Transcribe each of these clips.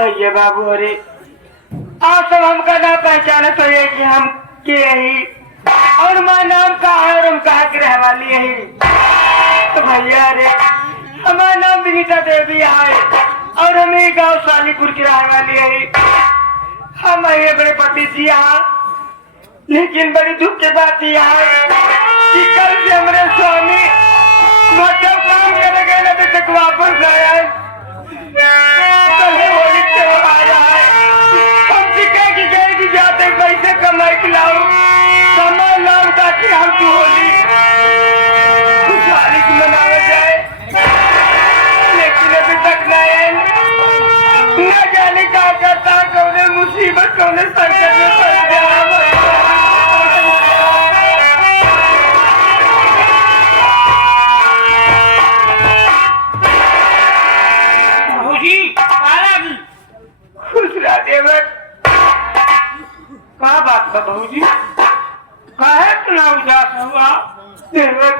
ये बाबू अरे आप सब हमका ना पहचाने तो ये कि हम के यही और हमारा नाम का है और हम कहा के रहने वाली यही तो भैया अरे हमारा नाम विनीता देवी है और हम ही गाँव सालीपुर की रहने वाली यही हम ये बड़े पति जी हैं लेकिन बड़ी दुख की बात यह है कि कल से हमारे स्वामी मतलब काम करे गए अभी तक वापस आया है कल होली त्योहार है हमसे कह कि गए कि जाते पैसे कमाई के लाओ सामान लाओ ताकि हम की होली खुशहाली से मनाया जाए लेकिन अभी तक नहीं आए न जाने क्या करता कौन मुसीबत कौन संकट में फंस गया क्या बात है बहू जी काहे इतना उदास हुआ देवक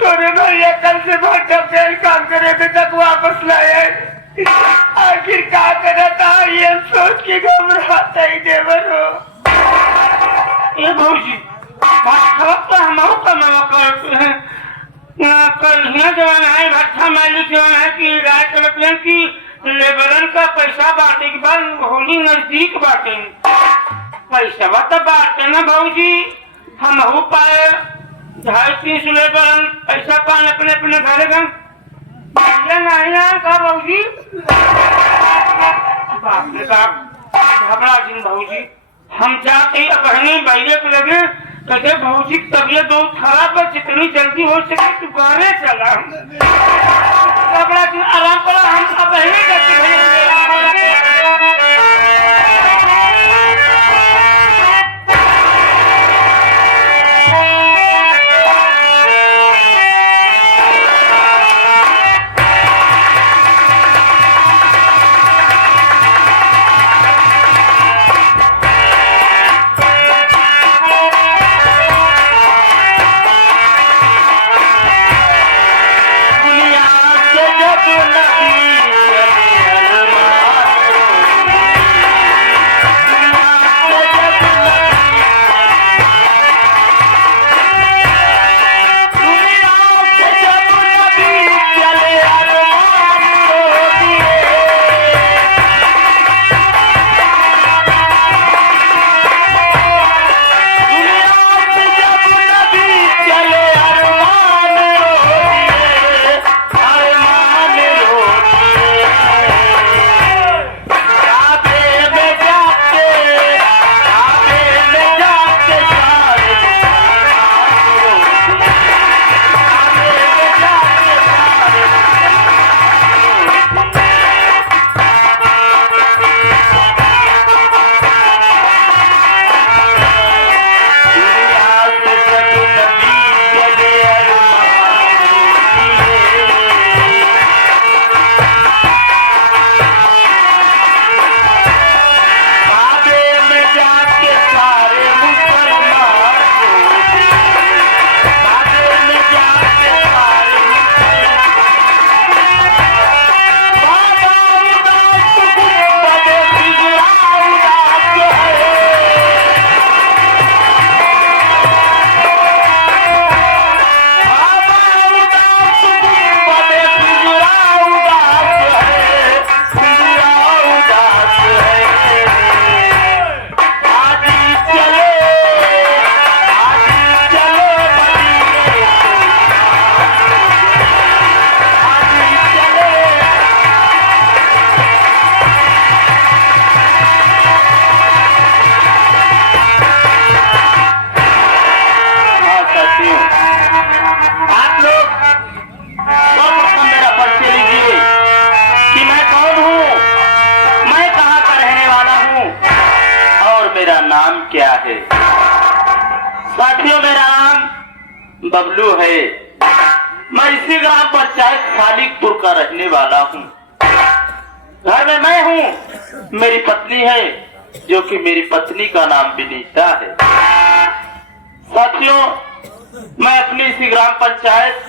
तोरे भैया कल से बहुत फेल काम करे अभी तक वापस लाए आखिर क्या करा था ये सोच के घबराता ही देवर हो ये बहू जी बात खबर तो हम कमावा करते हैं कल यहाँ जवान है भट्टा मालिक जवान है कि राय करते की लेबरन का पैसा बांटे के बाद होली नजदीक बांटे पैसा तो बांटे ना भाजी हम हो पाए 250 लेबरन पैसा पान अपने अपने घर गए नहीं का भाजी बाप रे बाप घबरा दिन भाजी हम जाते बहनी बैले को लगे कहते भाजी की तबीयत बहुत खराब है जितनी जल्दी हो सके तू घरे चला घबरा दिन आराम करो हम बहनी करते क्या है साथियों मेरा नाम बबलू है मैं इसी ग्राम पंचायत खालिकपुर का रहने वाला हूँ घर में मैं हूँ मेरी पत्नी है जो कि मेरी पत्नी का नाम विनीता है साथियों मैं अपनी इसी ग्राम पंचायत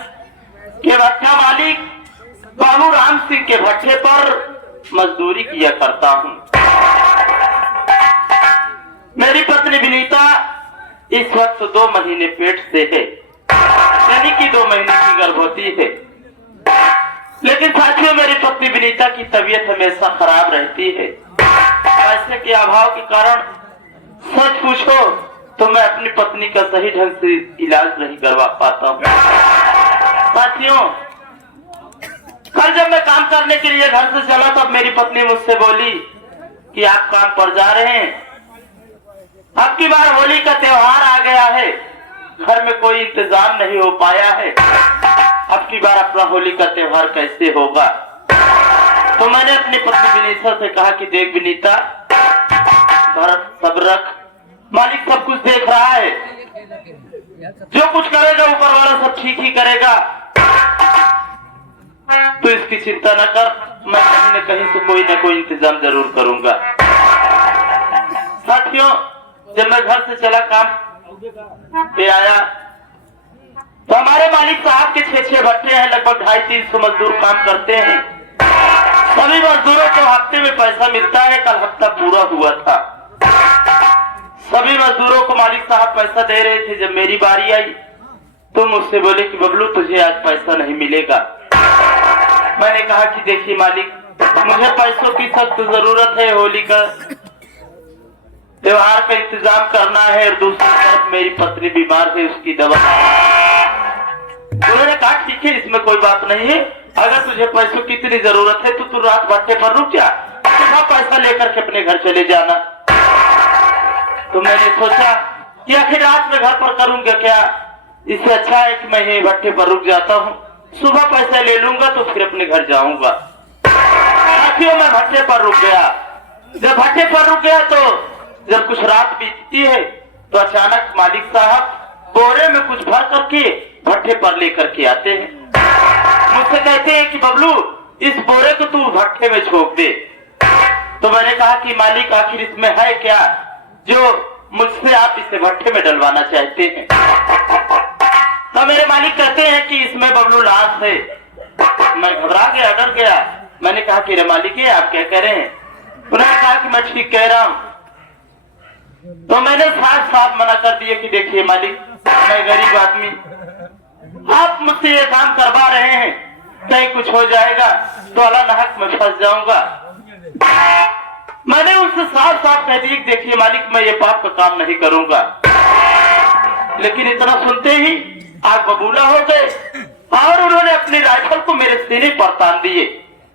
के भट्टा मालिक बाबू राम सिंह के भट्टे पर मजदूरी किया करता हूँ। मेरी पत्नी विनीता इस वक्त 2 महीने पेट से है, यानी कि 2 महीने की गर्भवती है। लेकिन साथियों, मेरी पत्नी विनीता की तबीयत हमेशा खराब रहती है। पैसे के अभाव के कारण सच पूछो तो मैं अपनी पत्नी का सही ढंग से इलाज नहीं करवा पाता हूँ। साथियों, कल जब मैं काम करने के लिए घर से चला तब मेरी पत्नी मुझसे बोली कि आप काम पर जा रहे हैं, अब की बार होली का त्योहार आ गया है, घर में कोई इंतजाम नहीं हो पाया है, अब की बार अपना होली का त्योहार कैसे होगा। तो मैंने अपनी पत्नी विनीता से कहा कि देख विनीता, सब्र रख, मालिक सब कुछ देख रहा है, जो कुछ करेगा ऊपर वाला सब ठीक ही करेगा, तो इसकी चिंता न कर, मैं कहीं न कहीं से कोई न कोई इंतजाम जरूर करूंगा। साथियों, जब मैं घर से चला काम पे आया तो हमारे मालिक साहब के 6 भट्टे हैं, लगभग 250-300 मजदूर काम करते हैं। सभी मजदूरों को हफ्ते में पैसा मिलता है, कल हफ्ता पूरा हुआ था। सभी मजदूरों को मालिक साहब पैसा दे रहे थे। जब मेरी बारी आई तो मुझसे बोले कि बबलू तुझे आज पैसा नहीं मिलेगा। मैंने कहा कि देखिए मालिक, मुझे पैसों की सख्त जरूरत है, होली का त्योहार का इंतजाम करना है और दूसरी तरफ मेरी पत्नी बीमार है, उसकी दवा। उन्होंने कहा ठीक है, इसमें कोई बात नहीं है, अगर तुझे पैसों की इतनी जरूरत है तो तू रात भट्टे पर रुक जा, सुबह पैसा लेकर के अपने घर चले जाना। तो मैंने सोचा कि आखिर रात में घर पर करूंगा क्या, इससे अच्छा है कि मैं यही भट्टे पर रुक जाता हूँ, सुबह पैसा ले लूंगा तो फिर अपने घर जाऊंगा। साथियों, मैं भट्टे पर रुक गया। जब भट्टे पर रुक गया तो जब कुछ रात बीतती है तो अचानक मालिक साहब बोरे में कुछ भर करके भट्टे पर लेकर के आते हैं। मुझसे कहते हैं कि बबलू, इस बोरे को तू भट्टे में झोंक दे। तो मैंने कहा कि मालिक, आखिर इसमें है क्या जो मुझसे आप इसे भट्टे में डलवाना चाहते हैं। तो मेरे मालिक कहते हैं कि इसमें बबलू लाश है। मैं घबरा गया, डर गया। मैंने कहा कि रे मालिक, ये आप क्या कह रहे हैं। उन्होंने कहा कि मैं ठीक कह रहा हूँ। तो मैंने साफ साफ मना कर दिया कि देखिए मालिक, मैं गरीब आदमी, आप मुझसे ये काम करवा रहे हैं, कहीं कुछ हो जाएगा तो अल्लाह नाहक में फंस जाऊंगा। मैंने उससे साफ साफ कह दिया कि देखिए मालिक, मैं ये पाप का काम नहीं करूंगा। लेकिन इतना सुनते ही आग बबूला हो गए और उन्होंने अपनी राइफल को मेरे सीने पर तान दिए।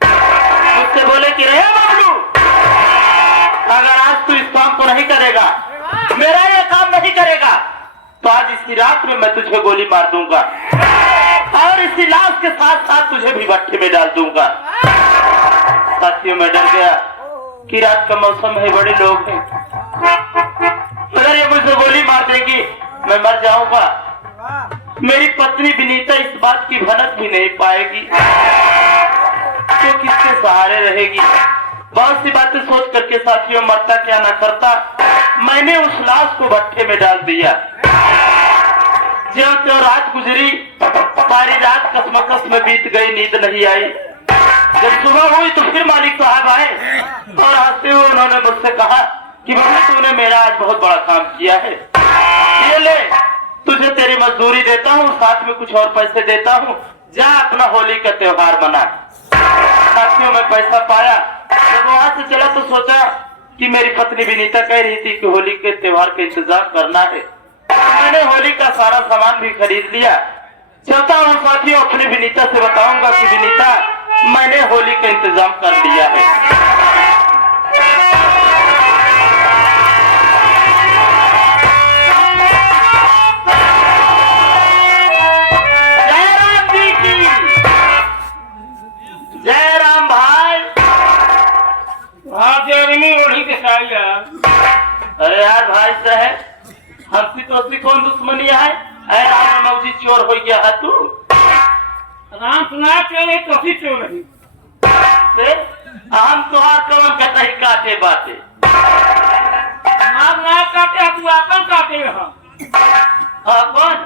मुझसे बोले कि रे बबलू, अगर आज तू इस काम को नहीं करेगा, मेरा ये काम नहीं करेगा, तो आज इसी रात में मैं तुझे गोली मार दूंगा और इसी लाश के साथ साथ तुझे भी भट्टे में डाल दूंगा। साथियों, मैं डर गया कि रात का मौसम है, बड़े लोग हैं, अगर ये मुझे गोली मार देगी मैं मर जाऊंगा। मेरी पत्नी विनीता इस बात की भनक भी नहीं पाएगी तो किसके सहारे रहेगी। बहुत सी बातें सोच करके साथियों, मरता क्या ना करता, मैंने उस लाश को भट्टे में डाल दिया। ज्यों त्यों रात गुजरी, सारी रात कसमकस में बीत गई, नींद नहीं आई। जब सुबह हुई तो फिर मालिक साहब आए और हंसते हुए उन्होंने मुझसे कहा कि बाबू, तूने मेरा आज बहुत बड़ा काम किया है, ये ले, तुझे तेरी मजदूरी देता हूँ, साथ में कुछ और पैसे देता हूँ, जा अपना होली का त्योहार मना। साथियों, मैं पैसा पाया। जब वहां से चला तो सोचा कि मेरी पत्नी विनीता कह रही थी कि होली के त्योहार का इंतजाम करना है। मैंने होली का सारा सामान भी खरीद लिया। चलता हूँ साथियों, अपनी विनीता से बताऊंगा कि विनीता, मैंने होली का इंतजाम कर लिया है। जय राम भाई। अरे यार भाई साहब, हमसी तो उसकी कौन दुश्मनी है? राम मौजी चोर हो गया है तू। राम सुना चोर कभी चोर नहीं से हम तुहार कवन का नहीं काटे बाटे। नाम ना काटे, तू आपन काटे। हाँ कौन?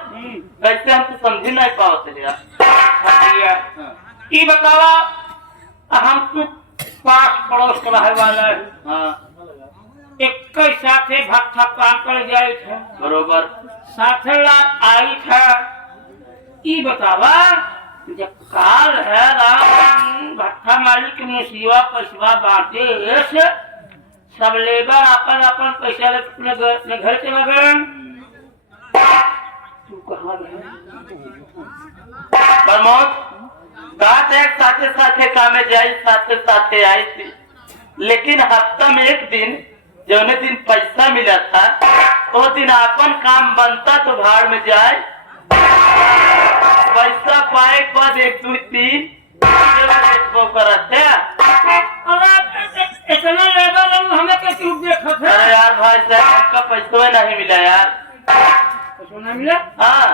कैसे हम तो समझी नहीं पाते यार। ई बतावा, हम तू पास पड़ोस के रहे वाला है। हाँ एक साथे भट्ठा काम कर जाए थे, बरोबर। साथे लाभ आई था। ई बतावा जब काल है राम भट्ठा मालिक ने सेवा पैसा बांटे ऐसे सब लेबर अपन अपन पैसा अपने घर चला गए। तू कहाँ प्रमोद बात एक साथे साथे कामे जाई साथे साथे आई थी, लेकिन हफ्ता में एक दिन जो दिन पैसा मिला था वो दिन अपन काम बनता तो भाड़ में जाए। पैसा पाए के बाद 1 2 3 करते। इतना लेबर हमें कैसे देखा था? अरे यार भाई साहब हमका पैसा नहीं मिला यार। पैसा नहीं मिला? हाँ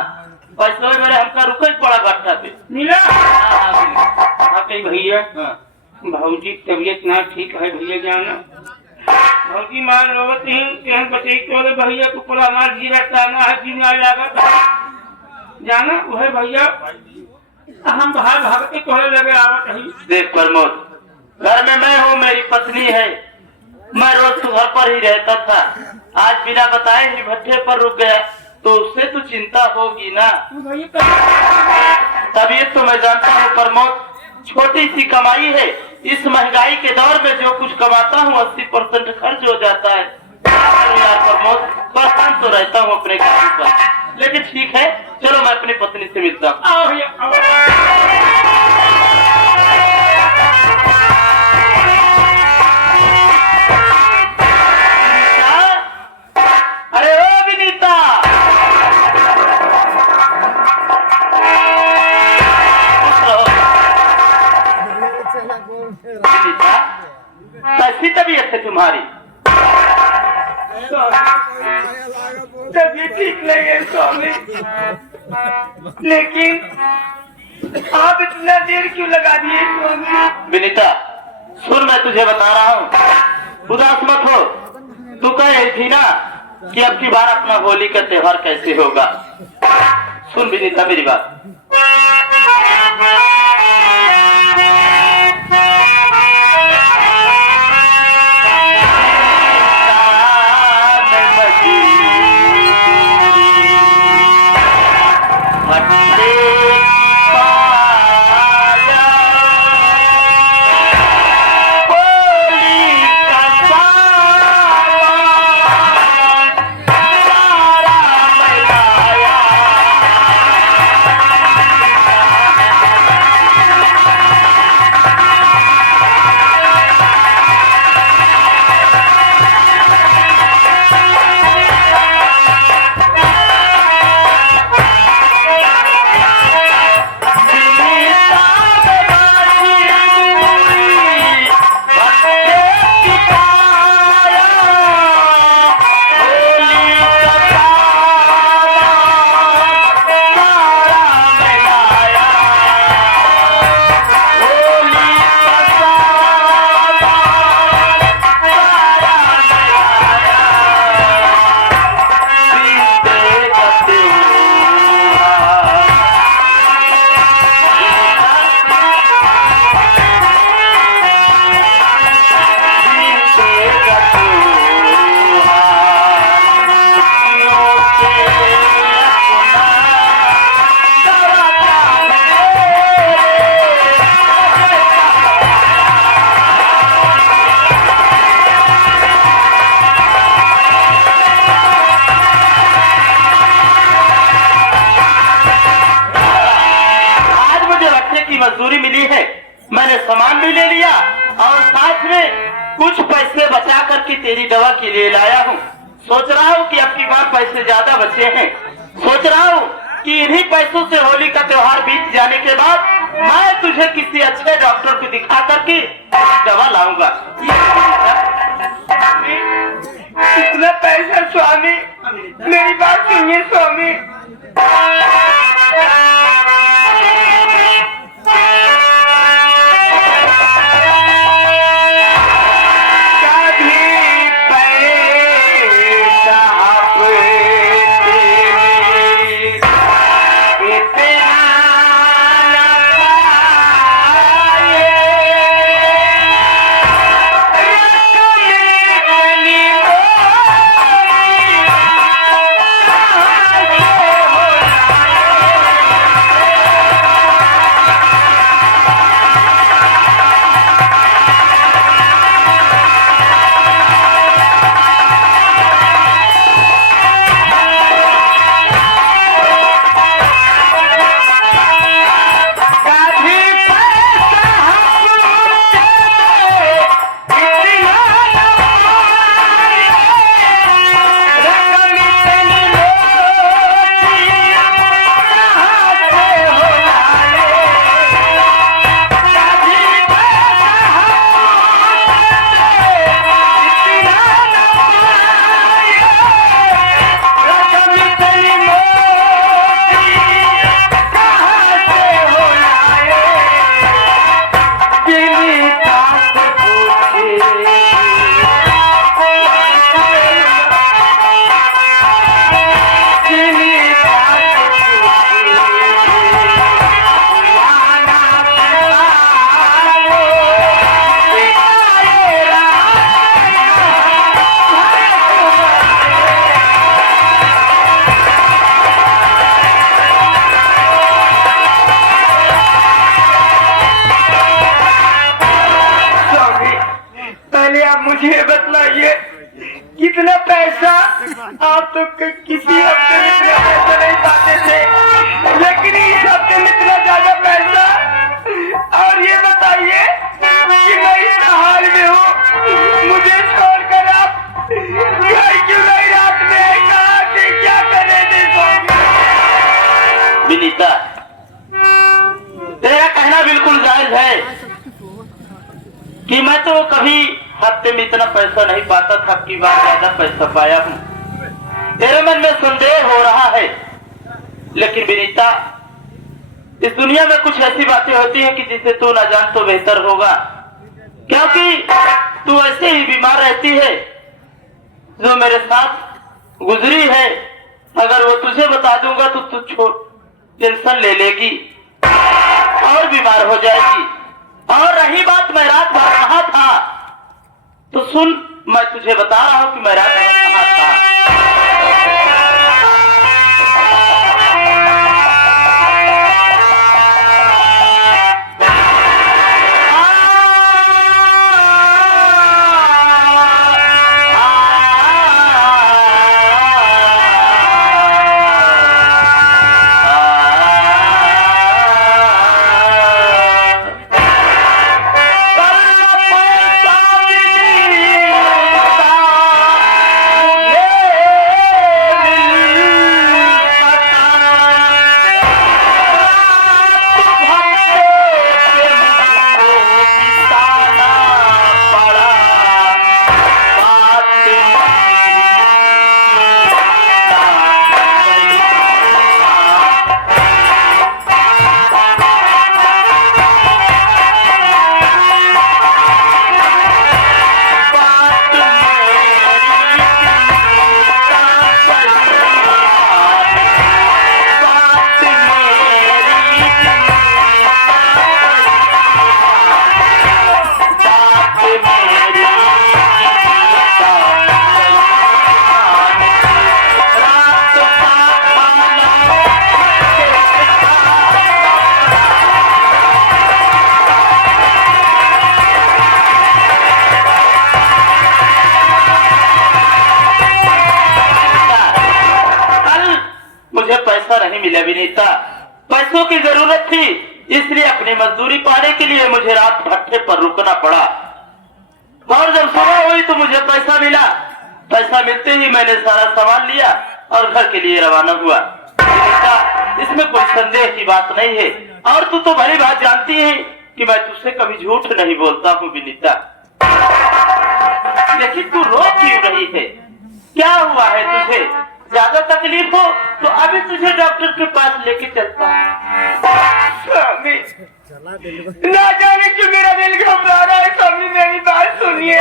पैसा मेरे हमका रुका ही पड़ा भट्टा पे। मिला? हाँ मिला। आपके भैया हाँ। भाजी की तबीयत ना ठीक है भैया जाना। भाजी मान रोवत ही बचे तो भैया को पूरा मार जी रहता ना है जीना लागत जाना वह भैया हम बाहर भागते कोहरे लगे आवत ही। देख प्रमोद घर में मैं हूँ, मेरी पत्नी है, मैं रोज सुबह पर ही रहता था। आज बिना बताए ही भट्टे पर रुक गया तो उससे तो चिंता होगी ना। तबीयत तो मैं जानता हूँ प्रमोद, छोटी सी कमाई है। इस महंगाई के दौर में जो कुछ कमाता हूँ 80% खर्च हो जाता है। यार प्रमोद परेशान तो रहता हूँ अपने काम पर, लेकिन ठीक है चलो मैं अपनी पत्नी से मिलता हूँ। अरे ओ विनीता कैसी तबीयत है तुम्हारी? तबीयत ठीक नहीं है स्वामी, लेकिन आप इतना देर क्यों लगा दिए स्वामी? विनीता सुन मैं तुझे बता रहा हूँ, उदास मत हो। तू कह रही थी ना कि अब की बार अपना होली का त्योहार कैसे होगा। सुन विनीता मेरी बात। मजदूरी मिली है, मैंने सामान भी ले लिया और साथ में कुछ पैसे बचा करके तेरी दवा के लिए लाया हूँ। सोच रहा हूँ कि अब की बार पैसे ज्यादा बचे हैं। सोच रहा हूँ कि इन्हीं पैसों से होली का त्योहार बीत जाने के बाद मैं तुझे किसी अच्छे डॉक्टर को दिखा करके दवा लाऊंगा। इतना पैसा स्वामी, मेरी बात सुनिए स्वामी। पहले आप मुझे बतलाइए कितना पैसा। आप तो किसी हफ्ते में इतना पैसा नहीं पाते थे, लेकिन इस हफ्ते में इतना ज्यादा पैसा। और ये बताइए कि मैं इस हाल में हूँ, मुझे छोड़कर आप घर क्यों नहीं रात में, कहाँ से क्या करे थे स्वामी? विनीता, तेरा कहना बिल्कुल जायज है कि मैं तो कभी हफ्ते में इतना पैसा नहीं पाता था, की बार ज्यादा पैसा पाया हूँ। तेरे मन में संदेह हो रहा है, लेकिन विनीता, इस दुनिया में कुछ ऐसी बातें होती हैं कि जिसे तू न जान तो बेहतर होगा, क्योंकि तू ऐसे ही बीमार रहती है। जो मेरे साथ गुजरी है, अगर वो तुझे बता दूंगा तो तू टेंशन ले लेगी और बीमार हो जाएगी। और रही बात मैं रात भर कहाँ था, तो सुन, मैं तुझे बता रहा हूँ कि मैं रात भर कहाँ था। नहीं मिला विनीता, पैसों की जरूरत थी, इसलिए अपनी मजदूरी पाने के लिए मुझे रात भट्टे पर रुकना पड़ा। और जब सुबह हुई तो मुझे पैसा मिला। पैसा मिलते ही मैंने सारा सामान लिया और घर के लिए रवाना हुआ। विनीता, इसमें कोई संदेह की बात नहीं है, और तू तो भली बात जानती है कि मैं तुझसे कभी झूठ नहीं बोलता हूँ विनीता। लेकिन तू रो क्यों रही है? क्या हुआ है तुझे? ज्यादा तकलीफ हो तो अभी तुझे डॉक्टर के पास लेके चलता हूँ। स्वामी, ना जाने क्यों मेरा दिल घबरा रहा है। स्वामी, मेरी बात सुनिए।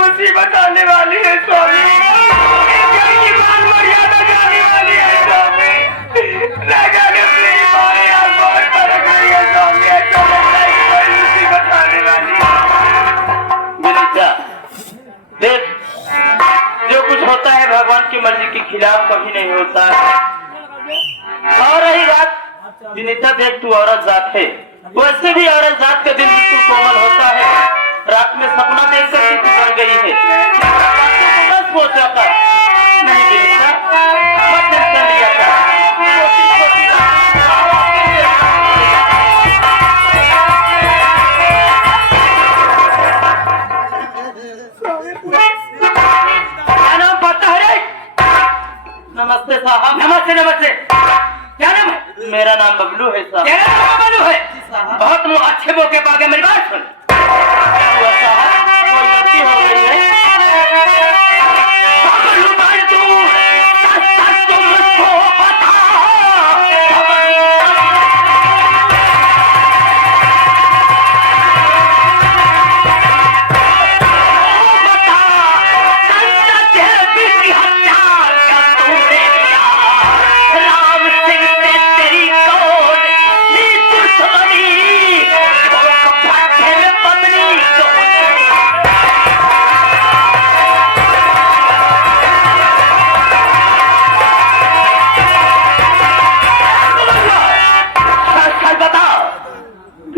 मुसीबत आने वाली है स्वामी, घर की मान मर्यादा जाने वाली है स्वामी। ना जाने अपनी माँ यार बहुत फर्क रही है स्वामी, ऐसा लगता है कि कोई मुसीबत आने वाली है। विनीता, देख, जो कुछ होता है भगवान की मर्जी के खिलाफ कभी नहीं होता। और रही बात विनीता, देख तू औरत जात है, वैसे भी औरत जात का दिल बिल्कुल कोमल होता है। रात में सपना देख कर नमस्ते नमस्ते। क्या नाम है? मेरा नाम बबलू है साहब। तेरा नाम बबलू है? बहुत अच्छे मौके पर आ गए, मेरी बात सुन। क्या हुआ साहब? कोई गलती हो गई है? बबलू भाई तू सच तुम मुझको बता।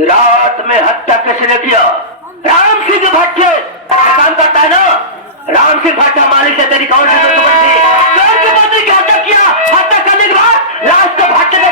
रात में हत्या किसने किया? राम सिंह भट्टे काम करता है ना? राम सिंह भट्टा मालिक से तेरी कौन सी दुश्मन थी? कौन सी पत्नी की हत्या किया? हत्या करने के बाद लाश को भट्टे ने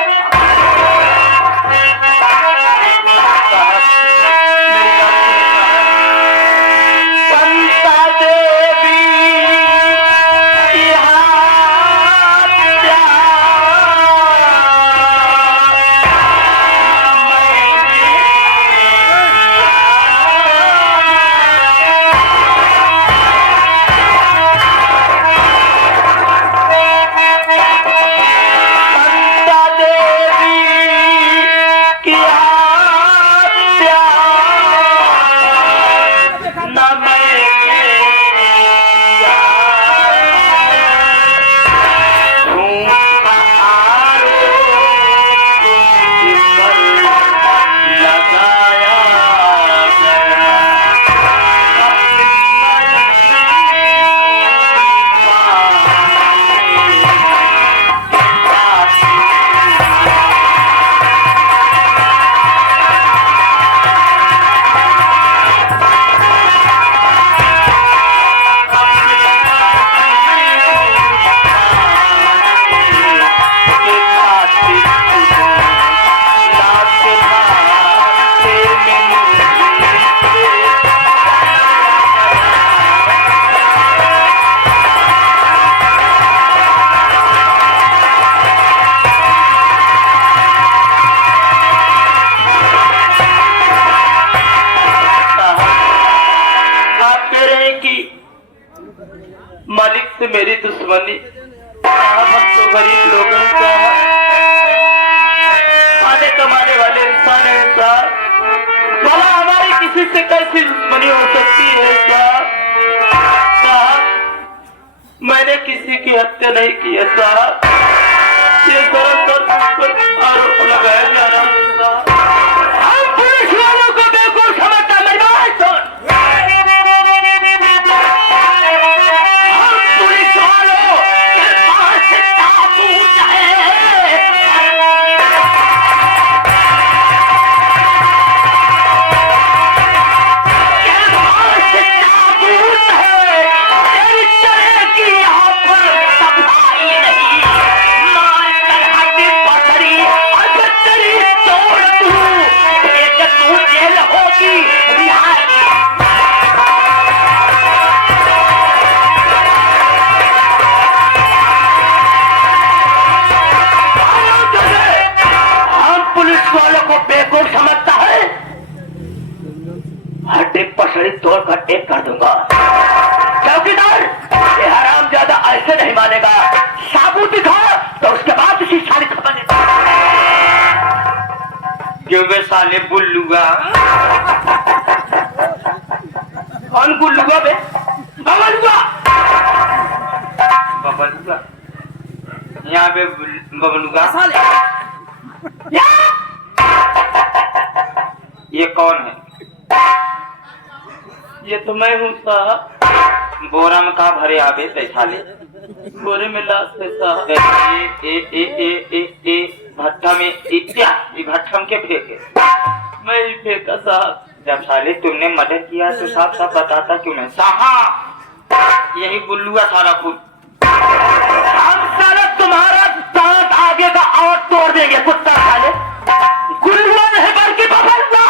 मालिक से मेरी दुश्मनी। हम तो गरीब लोग हैं साहब, खाने कमाने वाले इंसान है साहब। भला हमारी किसी से कैसी दुश्मनी हो सकती है साहब? साहब मैंने किसी की हत्या नहीं की है साहब। ये सरासर मुझ पर आरोप लगाया जा रहा है साहब। हम पुलिस वालों को बेवकूफ समझता, मेरी बात सुन। पसड़ी तोड़कर एक कर दूंगा। चौकीदार, ये हरामजादा ऐसे नहीं मानेगा। साबुत दिखा तो उसके बाद इसी सारी खबर नहीं। क्यों बे साले बुल्लुआ? कौन बुल्लुआ बे? बबलुआ। बबलुआ यहाँ पे बबलुआ साले। ये कौन है? ये तो मैं हूँ साहब। बोरा में कहा भरे आवे पैसा ले? बोरे में लाश है साहब। भट्टा में क्या भट्टा के फेंके? मैं ही फेंका साहब। जब साले तुमने मदद किया तो साफ साफ बताता क्यों नहीं? साहब यही बुल्लुआ सारा कुल। हम साला तुम्हारा दांत आगे का और तोड़ देंगे कुत्ता साले। गुल्लुआ नहीं बल्कि बबलुआ।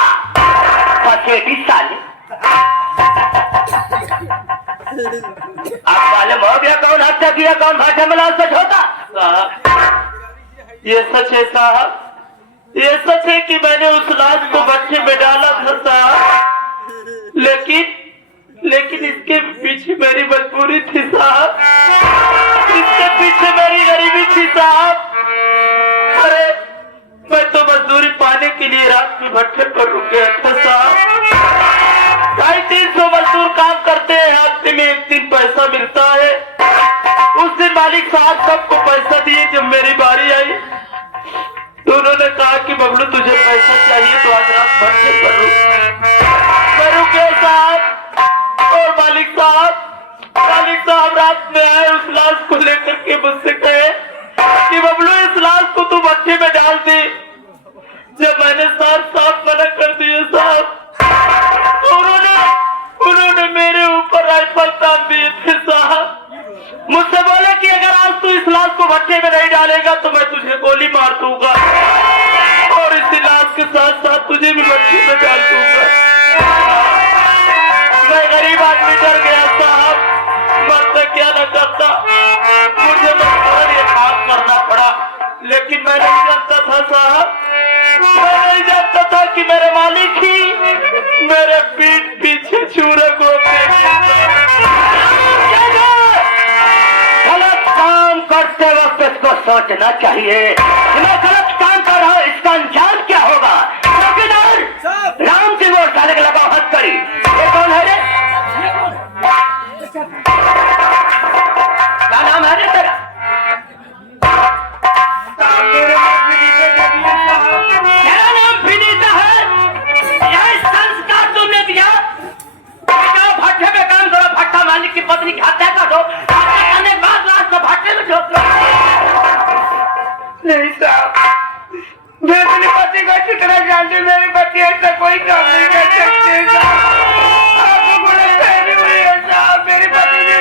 पसेटी साले। आप मालूम हो गया कौन हत्या किया, कौन भाषा में लाश होता? साहब ये सच है साहब, ये सच है कि मैंने उस लाश को भट्टे में डाला था साहब, लेकिन इसके पीछे मेरी मजबूरी थी साहब, इसके पीछे मेरी गरीबी थी साहब। अरे मैं तो मजदूरी पाने के लिए रात में भट्टे पर रुक गया था साहब। 350 मजदूर काम करते हैं, हफ्ते में एक दिन पैसा मिलता है। उस दिन मालिक साहब सबको पैसा दिए। जब मेरी बारी आई तो उन्होंने कहा कि बबलू तुझे पैसा चाहिए तो आज रात भट्टे पर रुक गया साहब। और मालिक साहब रात में आए, उस लाश को लेकर के मुझसे कहे कि बबलू इस लाश को तू भट्टे में डाल दे। जब मैंने साफ मना कर दिया साहब तो उन्होंने मेरे ऊपर राइफल तान दिए थे साहब। मुझसे बोले कि अगर आज तू इस लाश को भट्टे में नहीं डालेगा तो मैं तुझे गोली मार दूंगा और इसी लाश के साथ साथ तुझे भी भट्टे में डाल दूंगा। मैं गरीब आदमी डर गया साहब, मरता क्या न करता, मुझे मजबूरन ये काम करना पड़ा। लेकिन मैं नहीं जानता था साहब, मैं नहीं जानता था कि मेरे मालिक ही मेरे पीठ पीछे छुरा को गलत काम करते वक्त इसको सोचना चाहिए कि मैं गलत काम कर रहा हूँ, इसका अंजाम क्या होगा। चौकीदार राम सिंह और साले के लगाओ हद करी। ये कौन है रे? क्या नाम है रे तेरा? तेरा नाम विनीता है? यह संस्कार तुमने दिया? भट्टे में काम करो, भट्टा मालिक की पत्नी की हत्या कर दो, करने के बाद लाश को भट्टे में झोंक दो। नहीं साहब, मैं अपने पति को अच्छी तरह जानती हूँ, मेरे पति ऐसा कोई काम नहीं कर सकते साहब। आपको गलतफहमी हुई है साहब, मेरे पति ने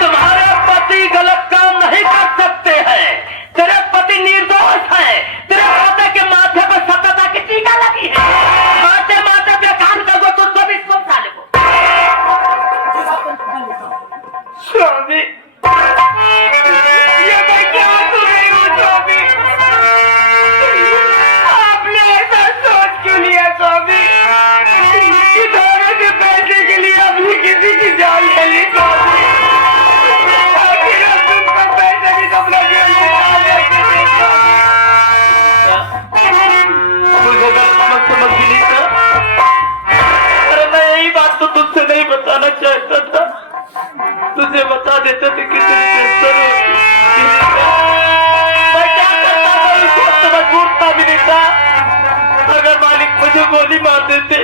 तुम्हारे पति गलत काम नहीं कर सकते हैं। तेरे पति निर्दोष है। तेरे पति के माथे पर सत्यता की टीका लगी है। माथे पे काम करो तो सब इसको साले को। स्वामी, ये मैं क्या सुन रही हूँ स्वामी? आपने ऐसा सोच क्यों लिया स्वामी कि दोनों के पैसे के लिए अपनी किसी की जान ले ली स्वामी? आखिर हम तुमको पैसे की सपना क्यों निकाल देते थे स्वामी? मुझे गलत मत समझ नहीं था। अरे मैं यही बात तो तुझसे नहीं बताना चाहता था, तुझे बता देते थे कि तेरी टेंशन होती। मैं क्या करता था उस वक्त, मजबूर था विनीता। अगर मालिक मुझे गोली मार देते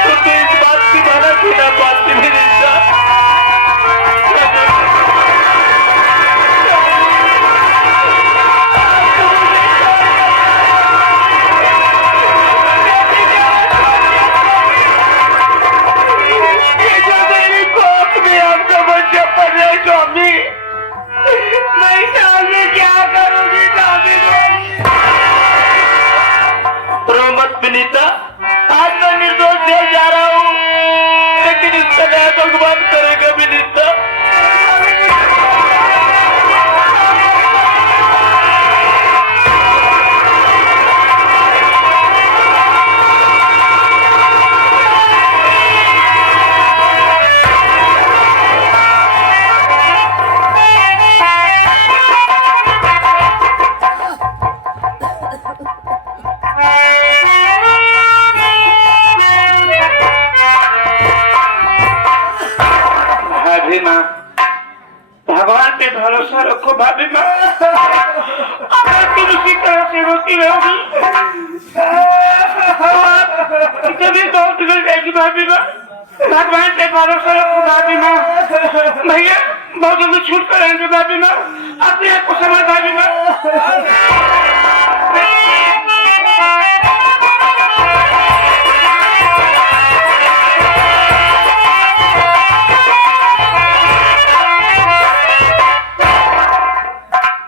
तो तू इस बात की माना भी ना पाती विनीता। स्वामी, मैं सामने क्या करूंगी स्वामी? रो मत विनीता, आज मैं निर्दोष दे जा रहा हूँ, लेकिन इसका न्याय भगवान करेगा विनीता। भगवान पे भरोसा रखो भाभी माँ, अगर तुम उसी तरह से रोती रहोगी कभी बहुत बिगड़ जाएगी भाभी माँ। भगवान पे भरोसा रखो भाभी माँ। भैया बहुत जल्दी छूट कर आएंगे भाभी माँ, अपने आप को समझ भाभी माँ।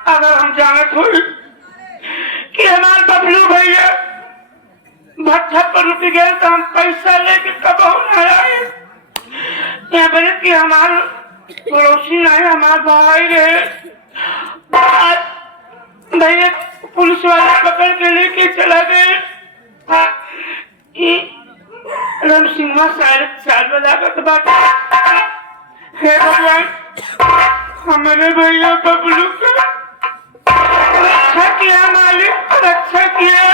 अगर हम जानत हो कि हमारे बबलू भैया भट्टा पर रुक गए तो हम पैसा लेके कब आए कि हमारे पड़ोसी नहीं, हमारे भाई रहे। भैया पुलिस वाले पकड़ के लेके चला गए। राम सिंह साल में लागत बात। हे भगवान, हमारे भैया बबलू का रक्षा किया मालिक, रक्षा किया।